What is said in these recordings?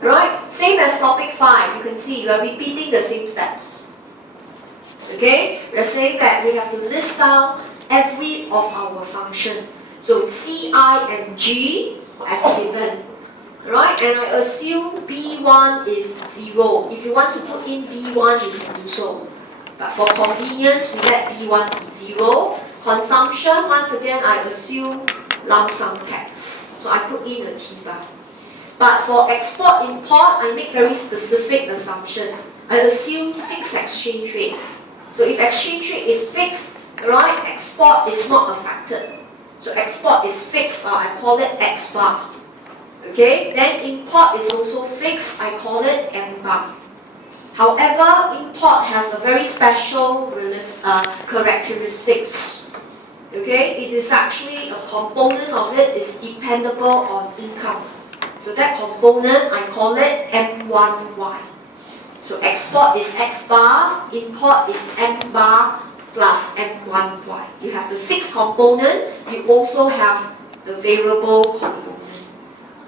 Right? Same as topic 5. You can see you are repeating the same steps. Okay? We are saying that we have to list down every of our function. So Ci and G as given. Right? And I assume B1 is 0. If you want to put in B1, you can do so. But for convenience, we let B1 be 0. Consumption, once again, I assume lump sum tax. So I put in a T bar. But for export import, I make very specific assumption. I assume fixed exchange rate. So if exchange rate is fixed, right, export is not affected. So export is fixed, I call it X bar. Okay, then import is also fixed, I call it M bar. However, import has a very special characteristics. Okay, it is actually a component of it is dependable on income. So that component, I call it M1Y. So export is X bar, import is M bar plus M1Y. You have the fixed component, you also have the variable component.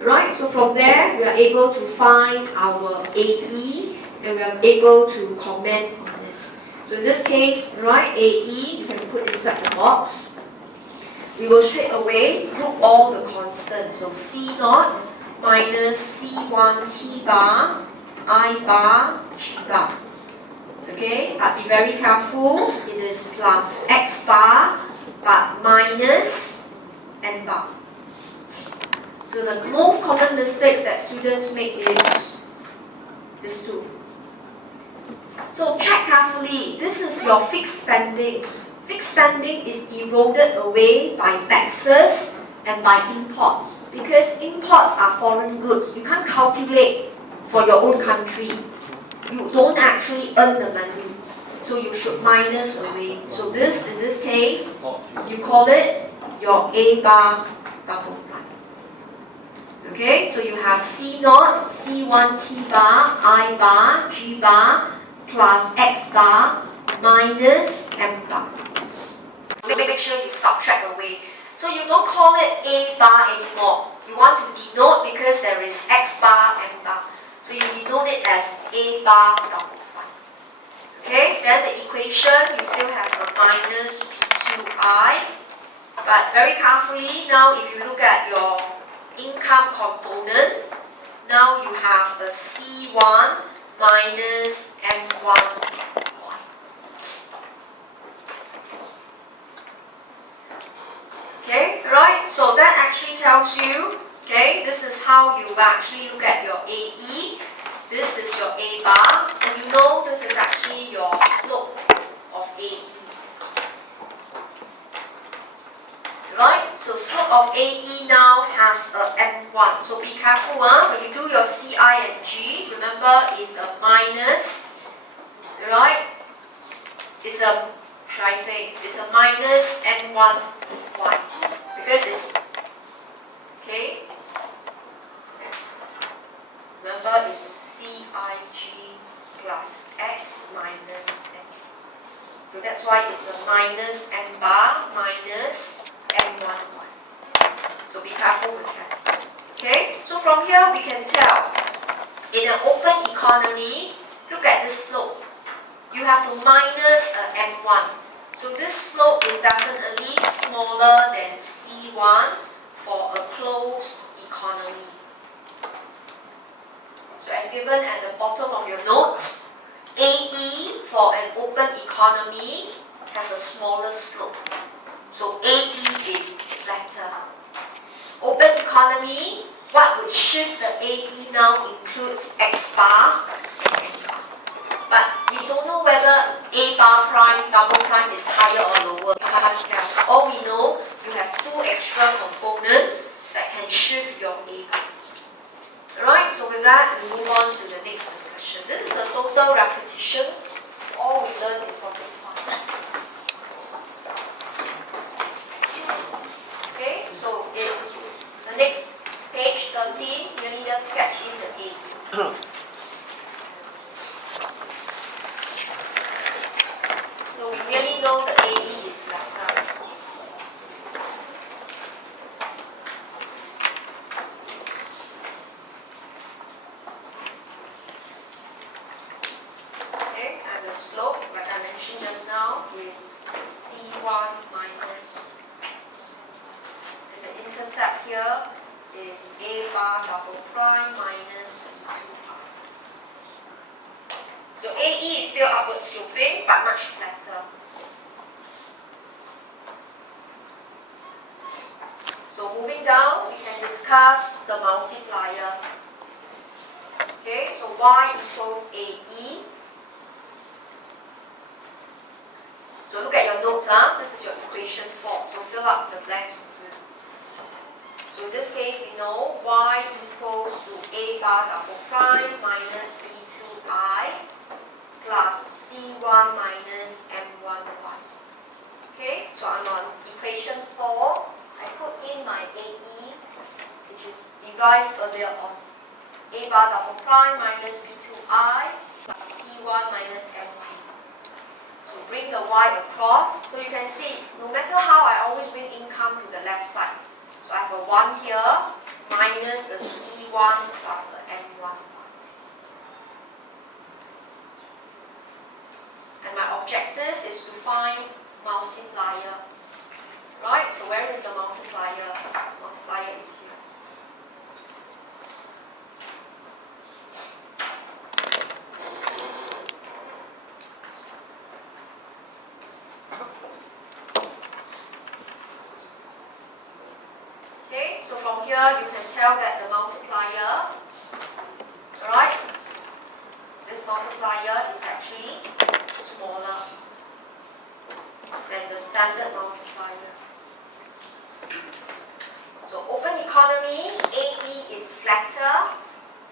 Right, so from there, we are able to find our AE and we are able to comment on this. So in this case, right, AE, you can put inside the box. We will straight away group all the constants. So C0 minus C1 T bar, I bar, G bar. Okay, but be very careful, it is plus X bar, but minus N bar. So the most common mistakes that students make is this two. So check carefully, this is your fixed spending. Fixed spending is eroded away by taxes and by imports. Because imports are foreign goods. You can't calculate for your own country. You don't actually earn the money. So you should minus away. So this, in this case, you call it your A bar double prime. Okay, so you have C0, C1 T bar, I bar, G bar, plus X bar, minus M bar. Make sure you subtract away. So you don't call it A bar anymore. You want to denote because there is X bar, M bar. So you denote it as A bar double prime. Okay, then the equation, you still have a minus P2I. But very carefully, now if you look at your income component, now you have a C1 minus M1. Okay, right? So that actually tells you, okay, this is how you actually look at your AE. This is your A bar, and you know this is actually your slope of AE. Right? So slope of AE now has a M1. So be careful, when you do your CI and G, remember it's a minus, right? It's a, should I say, it's a minus M1 Y. Because it's, okay? Remember it's CIG plus X minus M. So that's why it's a minus M bar minus M1Y. So be careful with that. Okay? So from here we can tell, in an open economy, look at this slope. You have to minus M1. So this slope is definitely smaller than C1 for a closed economy. So as given at the bottom of your notes, AE for an open economy has a smaller slope. So AE is flatter. Open economy, what would shift the AE now includes X bar and M bar. But we don't know whether A bar prime, double prime is higher or lower. You can't tell. All we know, you have two extra components that can shift your A bar. Alright, so with that, we move on to the next discussion. This is a total repetition of all we learned in topic 1. Okay, so in the next page 13, you need to sketch in the AE. So we really know the AE is flatter. slope, like I mentioned just now, is C1 minus, and the intercept here is A bar double prime minus B2 bar. So AE is still upward sloping, but much flatter. So moving down, we can discuss the multiplier. Okay, so y equals AE. So look at your notes, this is your equation 4. So fill up the blanks with it. So in this case, we know y equals to A bar double prime minus B2I plus C1 minus M1Y. Okay, so I'm on equation 4. I put in my AE, which is derived earlier on. A bar double prime minus B2I plus C1 minus M1. So bring the y across. So you can see, no matter how, I always bring income to the left side. So I have a 1 here minus the C1 plus the M1. And my objective is to find multiplier. Right? So where is the multiplier? Multiplier is here. Okay, so from here you can tell that the multiplier, alright, this multiplier is actually smaller than the standard multiplier. So open economy, AE is flatter.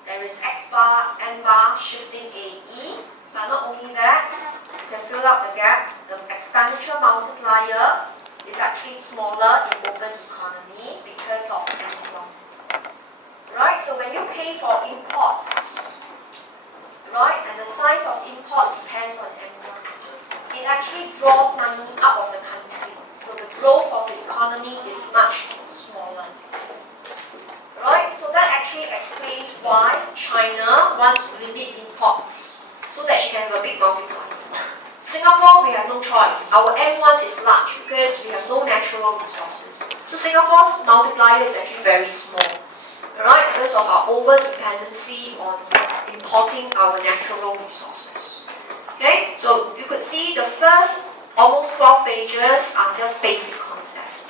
There is X bar, M bar shifting AE. But not only that, you can fill up the gap. The expenditure multiplier is actually smaller in open economy because of M1. Right? So when you pay for imports, right, and the size of import depends on M1, it actually draws money out of the country. So the growth of the economy is much smaller. Right? So that actually explains why China wants to limit imports so that she can have a big multiplier. Singapore, we have no choice. Our M1 is large because we have no natural resources. So Singapore's multiplier is actually very small. Right? Because of our over-dependency on importing our natural resources. Okay? So you could see the first almost 12 pages are just basic concepts.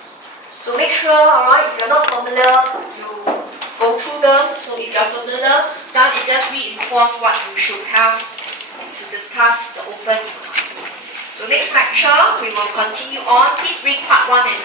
So make sure, alright, if you're not familiar, you go through them. So if you're familiar, then it just reinforces what you should have to discuss the open economy. So next lecture, we will continue on. Please read part 1 and 2.